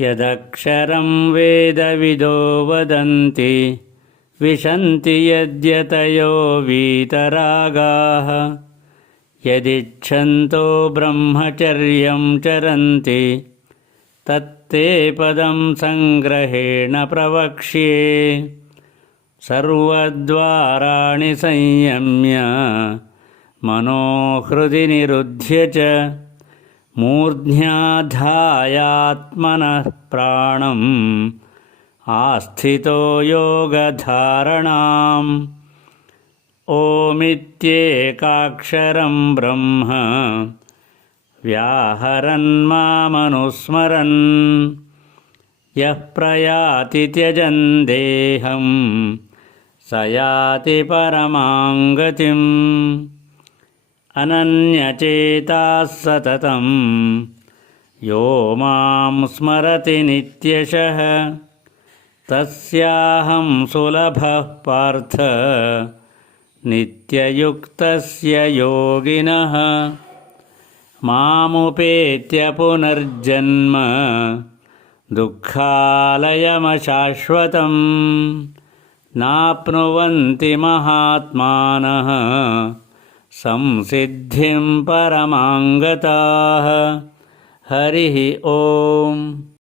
यदक्षरं वेदविदो वदन्ति विशन्ति यद्यतयो वीतरागाः। यदिच्छन्तो ब्रह्मचर्यं चरन्ति तत्ते पदं सङ्ग्रहेण प्रवक्ष्ये। सर्वद्वाराणि संयम्य मनोहृदि निरुध्य च मूर्ध्याधायात्मनः प्राणम् आस्थितो योगधारणाम् ओमित्येकाक्षरं ब्रह्म व्याहरन्मामनुस्मरन् यः प्रयाति त्यजन् देहं स याति परमां गतिम् अनन्यचेताः सततं यो मां स्मरति नित्यशः। तस्याहं सुलभः पार्थ। नित्ययुक्तस्य योगिनः। मामुपेत्य पुनर्जन्म। दुःखालयमशाश्वतं नाप्नुवन्ति महात्मानः संसिद्धिं परमाङ्गताः। हरिः ओम्